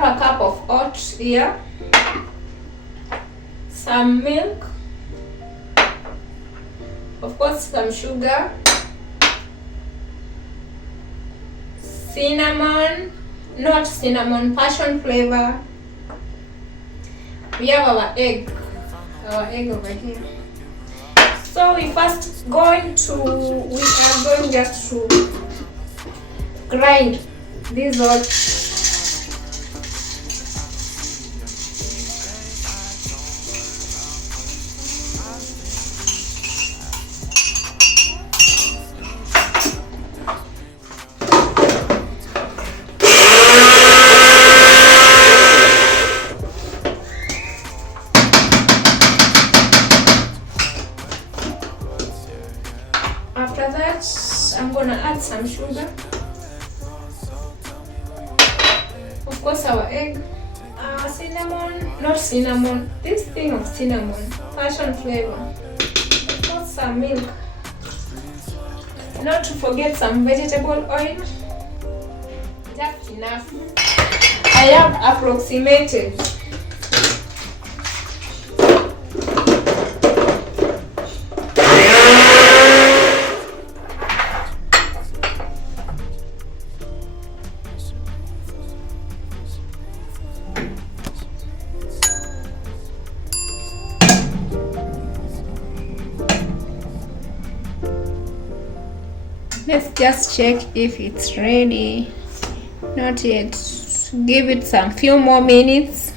have a cup of oats here, some milk, of course some sugar, cinnamon, not cinnamon, passion flavor. We have our egg over here. So we are going just to grind these oats. After that, I'm gonna add some sugar. Of course, our egg, cinnamon, not cinnamon, this thing of cinnamon, passion flavor. Of course, some milk. Not to forget some vegetable oil. Just enough. I have approximated. Let's just check if it's ready. Not yet. Give it some few more minutes.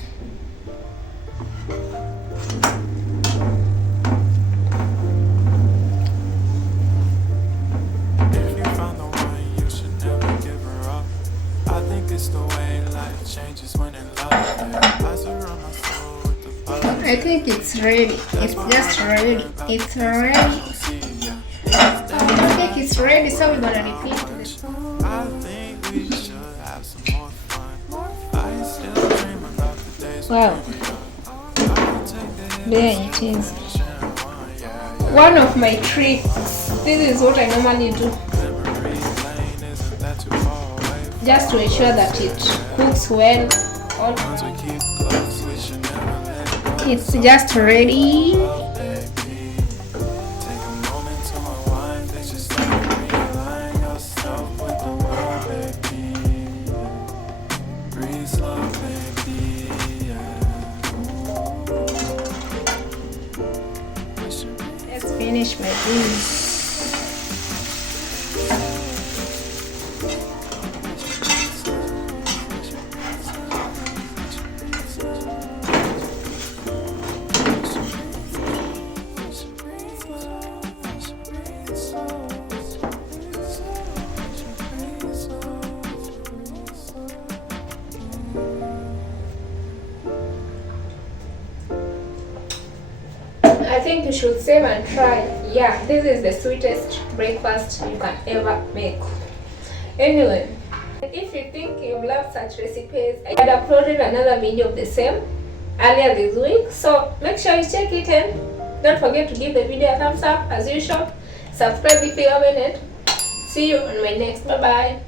I think it's ready. It's just ready. It's ready. It's ready, so we're gonna repeat this. Wow, there it is. One of my tricks, this is what I normally do, just to ensure that it cooks well. It's just ready. Let's finish my beans. I think you should save and try. Yeah, this is the sweetest breakfast you can ever make. Anyway, if you think you love such recipes, I had uploaded another video of the same earlier this week, so make sure you check it and don't forget to give the video a thumbs up as usual. Subscribe if you haven't. See you on my next. Bye bye.